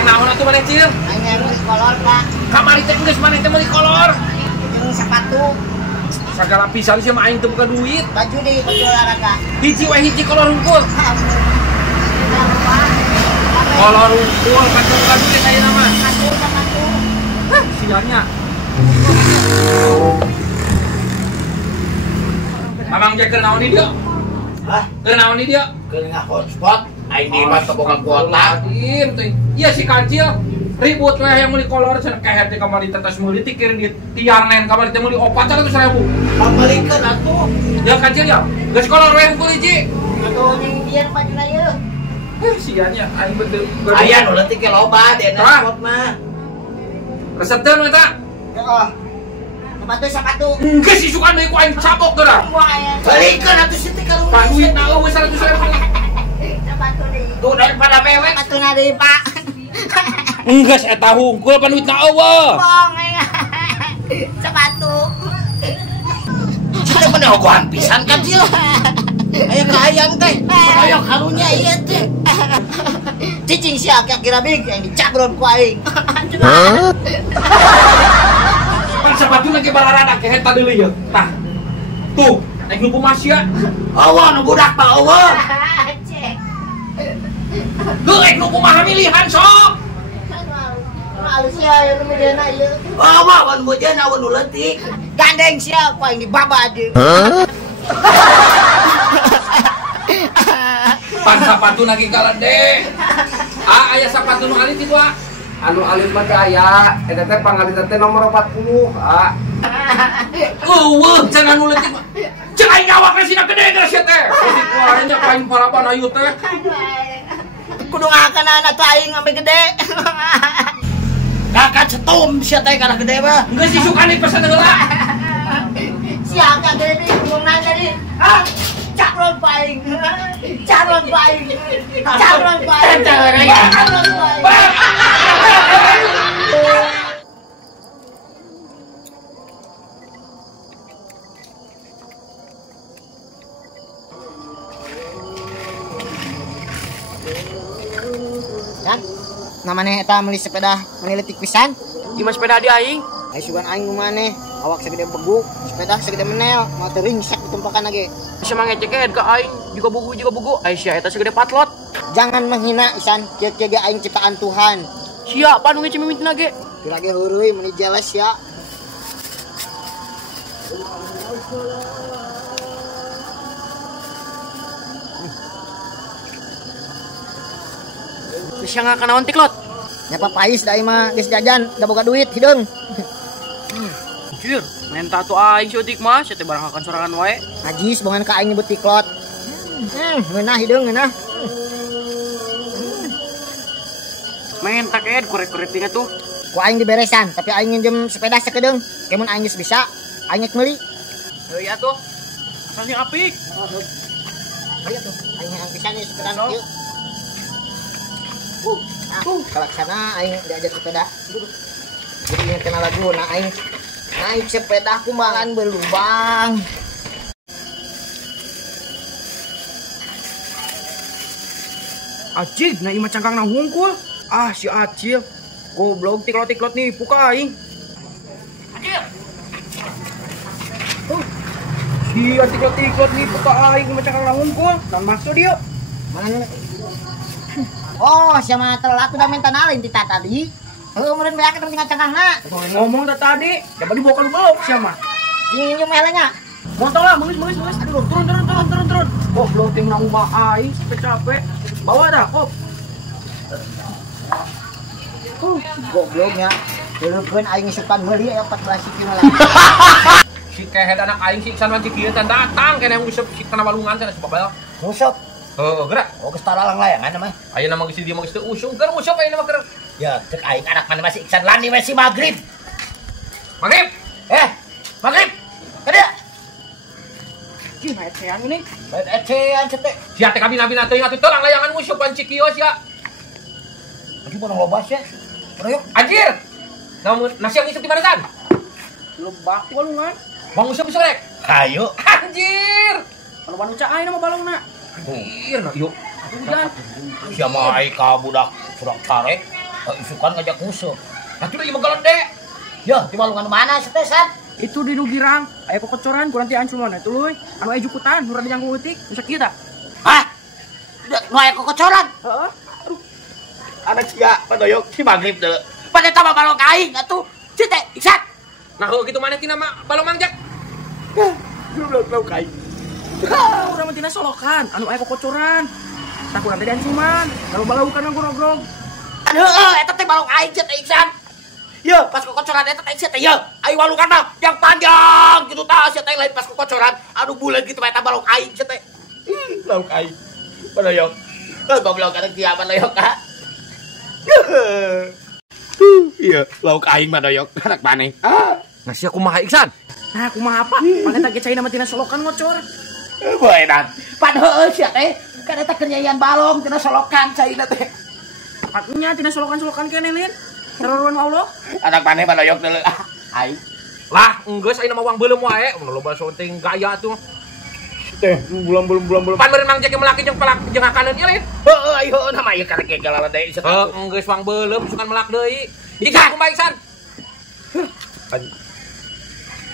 hayang naon atuh maneh Cil? Hayang kolor Pak. Kamari teh geus maneh teh meuli kolor. Jeung sepatu. Sagala pisan sih mah aing teu buka duit. Baju olahraga. Hiji we hiji kolor hungkul. Kolor hungkul kan buka duit ayeuna mah. Sepatu. Sianya. Mamang jaker naon di dia? Hah? Keur naon di dia? Keur hotspot. Aing di mah teu boga kuota. Iya si kancil. Ribut we yang meuli kolor cenah kayak teh kamari tetes meuli tikir di tiar nen kamari teh meuli 400.000. Pambalikeun atuh. Ya kancil ya. Geus kolor we hungkul hiji. Atuh ning dieu bajuna ieu. Sianya aing bener. Aya nu leutik ge loba di hotspot mah. Resepkeun eta. Heeh. Sepatu. Geus isukan deui ku aing cabok teh dah. Balikeun atuh situ ka Pak duit na eueuh 100.000. Sepatu deui. Tuh daripada mewek. Sepatuna deui Pak. Enggeus eta hungkul pan duit na eueuh. Bong. Sepatu. Sudah bener ogohan pisan kan sih. Aya kahayang teh. Aya karunya ieu teh. Cicing sia kira big yang dicabron ku aing. Pan sepatu lagi balarana ke eta deui ya. Tah. Tuh, naik nu kumaha sia? Awa nu budak Pak eueuh. Cek. Geuk nu kumaha milihan sok. Alus sia nu medena ieu. Awa wan bojan awan nu leutik. Gandeng sia ku aing dibabad. Pan sapatu lagi galede. Aya sapatu nu alit itu Anu alit mah aya, eta teh pangalita teh nomor 40, eueuh cenah nu leutik mah. Cek aing awakna sina gede geus sia teh. Jadi kuarin teh paling paraban ayu teh. Kudu ngakeunana tuh aing sampai gede. Kakak cetum sia teh kana gede mah. Geus disukan dipesan heula. Siap ka gede ngomong nanya di. Hah? Calon paing. Calon paing. Calon paing. Calon paing. Dan namanya eta meuli sepeda menilitik pisan. Di mas sepeda di aing. Ai sugan aing kumane awak segede beguk, sepeda segede menel, mau ringsek ditumpakan lagi. Bisa mangecekeun ka aing, juga bugu. Aisyah eta segede patlot. Jangan menghina Isan, kieu ge aing ciptaan Tuhan. Sia panu ngece mimintna ge. Lagi heureui meuni jelas ya. Bisa ngaka naon tiklot? Nyapa pais da mah geus jajan, da boga duit hideung. Anjir, nenta tuh aing siotik mah, sia teh barang akan sorangan wae. Najis bongan ka aing nyebut tiklot. Ngeunah hideung ngeunah. Main tak ed korek-korek tinggal tuh. Ku aing diberesan, tapi aing nginjem sepeda sakedeung. Kemun aing geus bisa, aing geus meuli. Heuh ya tuh. Asalnya apik. Ayo tuh, aing yang pisan nih sepeda kieu. Kalaksana aing diajak sepeda. Jadi ingat kenal lagu, nah aing naik sepeda kumbangan berlubang. Acil, na ima cangkang nang hungkul. Ah, si Acil. Goblok tiklot-tiklot nih, puka aing. Acil. Dia tiklot-tiklot nih, puka aing ima cangkang nang hungkul. Nan maksud dia. Mana? Oh, siapa telat udah minta nalin tita tadi. Kemudian banyak terus tinggal cangkangna. Ngomong tadi, dapat dibawa ke lu siapa? Ingin helenya. Motor lah, mengis. Aduh, turun. Goblok tim nang ubah aing, capek. Bawa dah, kop. Gobloknya. Deureun aing isukan meuli aya 14 sikil lah. Si kehed anak aing si Iksan manci kieu teh datang keneh useup si kana walungan cenah si babel. Ngusop. Heuh, gerak. Oh geus taralang layangan mah. Ayeuna mah geus di dieu mah geus teu usung, keur useup ayeuna mah keur. Ya cek aing anak mana masih Iksan Lani masih maghrib. Magrib. Maghrib. Kada. Cih, maet seang ini. Main ecean cetek. Sia teh kabina-bina teuing atuh teulang layangan useup panci kieu sia. Lagi pun loba sia. Yuk. Anjir. Namun nasi yang isep di mana kan? Lebak ti walungan. Bang useup bisa rek. Ayo. Anjir. Anu banu caai nama balongna. Anjir, nah yuk. Hujan. Sia mah ai ka budak tarik. isukan ngajak musuh. Atuh ieu mah galon dek. Ya, di balungan mana setesan? Itu di Dugirang, aya kocoran kurang ti ancuman eta tuluy. Anu aya jukutan, nu rada jangkung leutik, nu sakieu tah. Hah? Nu aya kocoran. Heeh. Anak sia padoyok si magrib deuleu. Pada tambah balong aing atuh. Cite, Iksan. Nah, heuh kitu maneh tina mah balong mangjak. Belum aing. Urang mah tina solokan, anu aya kocoran. Tah kurang teh ancuman, kalau balaukan nang grogrog. Aduh, eta teh balong aing cite Iksan. Ya, pas kocoran eta teh cite ya. Aing walukan mah yang panjang gitu tah sia teh lain pas kocoran. Aduh bulan gitu eta balong aing cite. Balong aing. Padoyok. Goblok kana kiamat loyok ka. Iya, lauk aing mah doyok anak maneh. Nah, sia kumaha Iksan? Nah, kumaha apa? Paneta ge caina mah tina solokan ngocor. Boedan. Pan heueuh sia teh. Kan eta keur nyanyian balong tina solokan caina teh. Atunya tina solokan-solokan keneh lin. Saruruan Allah. Anak maneh mah doyok deuleu. Aing. Lah, enggeus ayeuna mah wang beuleum wae, mun loba sonting gaya tuh. Teh, bulan. Pan meureun mang jek melaki jeung pelak jeung akaneun ieu lin. Heueuh, ayo nama ieu karek galala deui Heuh, enggeus wang beuleum sukan melak deui. Iksan kumaha Iksan?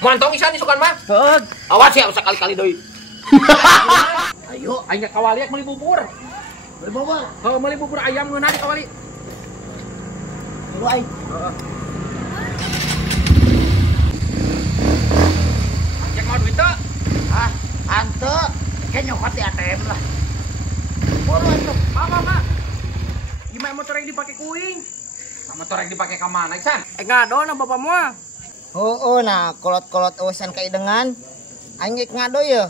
Montong Iksan isukan mah. Heeh. Awas ya sakali-kali deui. Ayo, Aing kawali meuli bubur. berbawa. Heuh, meuli bubur ayam ngeunah di kawali. Lu aing. Cek mau duit teu? Ah, ante, kayak nyokot di ATM lah. Boro atuh. Mama. Gimana motor yang dipakai kuing? Motor yang dipakai ka mana Iksan? Ngado na bapak moal. Oh, nah kolot-kolot eueusan ka idengan. Aing geus ngado ye.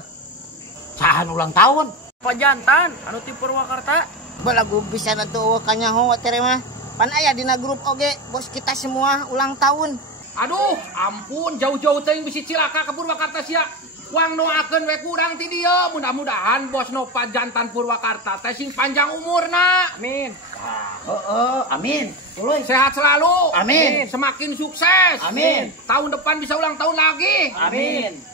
Sahan ulang tahun. Pajantan anu ti Purwakarta. Balagu bisa atuh ka nyaho tere mah. Pan aya dina grup oge bos kita semua ulang tahun. Aduh, ampun jauh-jauh teuing bisi cilaka ka Purwakarta sia. Wang doakeun we kurang ti dieu, mudah-mudahan bos no pajantan Purwakarta teh sing panjang umurna. Amin. Heeh, amin. Tuluy. Sehat selalu. Amin. Semakin sukses. Amin. Tahun depan bisa ulang tahun lagi. Amin.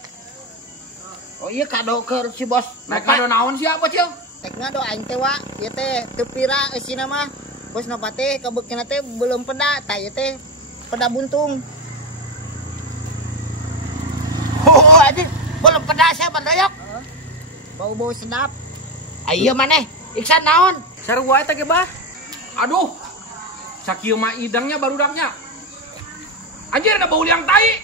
Oh iya kado ke si bos. Naik kado naon sia bos ieu? Tek ngado aing teh wa, ieu teh teu pira eusina mah. Bos nopate teh kebeukina teh belum peda, tah ieu teh peda buntung. Oh, anjing. Belum pedas ya bandoyok. Bau-bau sedap. Ayo maneh. Iksan naon? Sarua eta ge bah. Aduh. Sakieu mah idangnya barudaknya. Anjir ada bau liang tai.